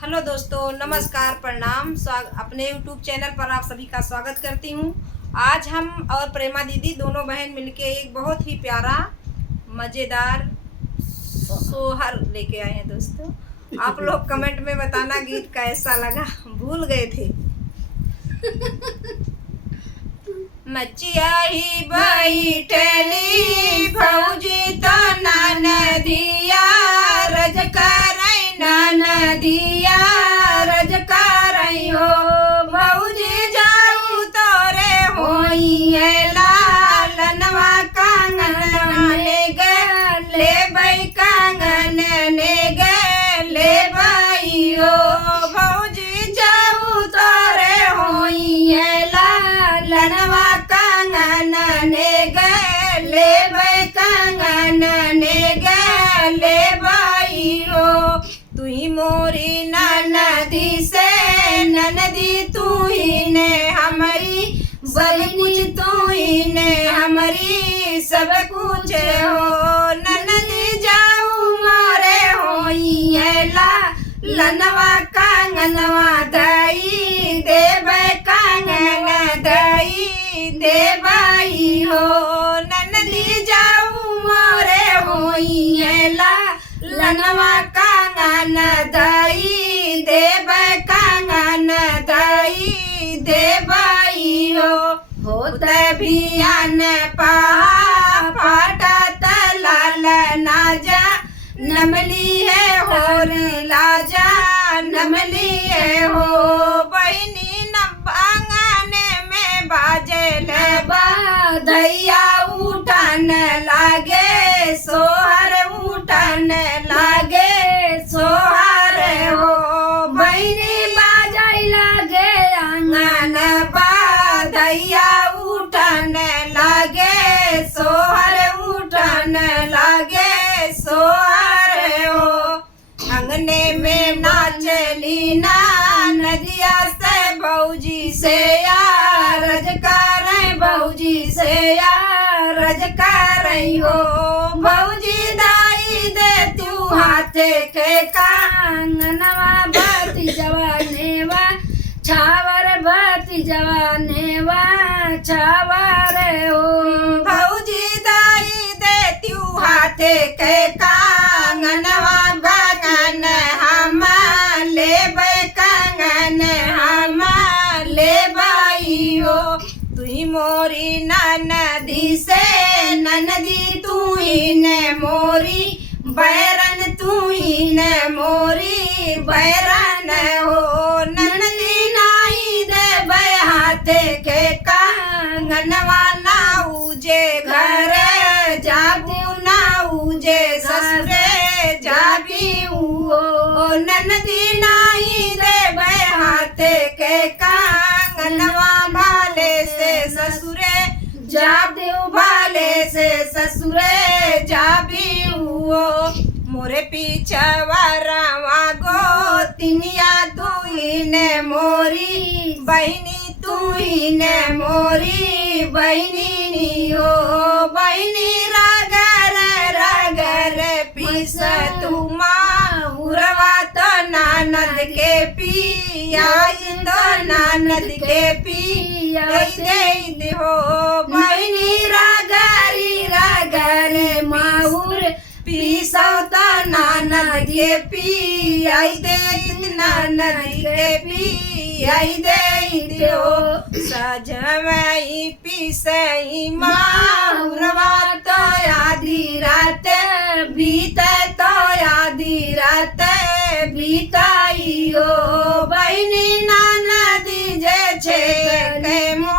Hello दोस्तों, नमस्कार, प्रणाम। अपने यूट्यूब चैनल पर आप सभी का स्वागत करती हूँ। आज हम और प्रेमा दीदी दोनों बहन मिलके एक बहुत ही प्यारा मज़ेदार सोहर लेके आए हैं। दोस्तों, आप लोग कमेंट में बताना गीत कैसा लगा। भूल गए थे। मचिया ही बैठली फौजी तो नदिया रज करई नदिया रज करई हो भौजी जाऊ तोरे होई लालनवा कांगन ने गले बई कांगन ने गले बई हो भौजी जाऊ तोरे होई लालनवा कांगन ने गले बई कांगन ने गले बई हो। तुही मोरी ननदी से ननदी तू ही ने हमारी सब कुछ तू ही ने हमारी सब कुछ हो। ननदी जाऊ मोरे होई लनवा कांगनवा दई देबै कांगन दई देबै हो। ननदी जाऊ मोरे होई लनवा कांगन दई देबै कांगन दई देबै हो। होत भियान पहा फाटत लाल नाजा नमली है होर लाजा नमली है हो। बहनी नबांगने में बाजल बधैया उठन लागे सोहर उठन लागे सोहर हो। बहनी बाजै लागे आंगन बधैया उठन लागे सोहर उठन लागे सोहर हो। अंगने में नाचली ना नदिया से भौजी से रज कर भौजी से रज कर हो। भौजी दाई दे तू हाथ के कांगनवा बाती जवानेवा छावर बाती जवानेवा छावर हो। भौजी दाई दे तू हाथ के कांगनवा बागन हम लेबै कांगन हम लेबै हो। तुही मोरी ननदी से ननदी तू ही ने मोरी बैरन तू ही ने मोरी बैरन हो। ननदी नाई देबै हाथ के कांगनवा ना उजे घर जाबू ना उजे ससुरे जाबी हो। ननदी नाई देबै हाथ के कांगनवा भाले से ससुरे जाबू भाले से ससुरे जाबी हो। मोरे पीछवा रावा गोतिनिया तू ही ने मोरी बहनी तू ही ने मोरी बहनी हो। बहनी रागर रागर पीस तुमा उरवा तो नानद के पिया तो नानद के पिया दे हो। बहनी रागरी रागर माहुर पीसौ तो नानद के पिया दे नानद के पिया दे हो। सजवई पीसई माहुरवा तो आधी रात बीत तो आधी रात बीताई हो। बहनी ननदी जे छे के मो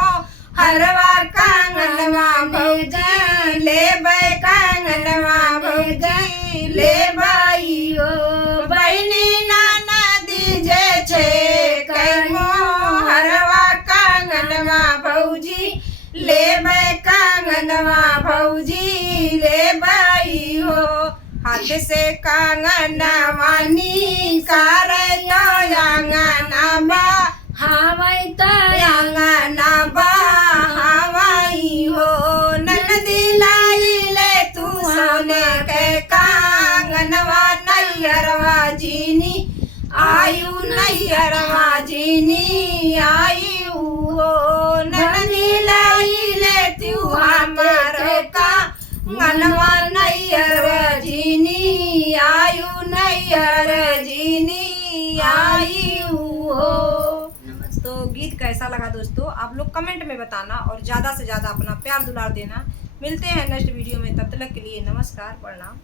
हरवा कांगनवा भौजी लेबै कांगनवा भौजी लेबै हो। बहनी ननदी जे छे के मो हरवा कांगनवा भौजी लेबै कांगनवा भौजी लेबै हो। हाथ से कांगनवा निकार तो आंगनवा हावै तो आंगनवा हावै हो। ननदी लाई ले तू सोने के कांगनवा नैयरवा जीनी आयु नैयर माझीनी आई हो नननी लाई ले तू हमारो का मनवा नैयर जीनी आयु नैयर जीनी आई हो। तो गीत कैसा लगा दोस्तों आप लोग कमेंट में बताना और ज़्यादा से ज़्यादा अपना प्यार दुलार देना। मिलते हैं नेक्स्ट वीडियो में, तब तक के लिए नमस्कार प्रणाम।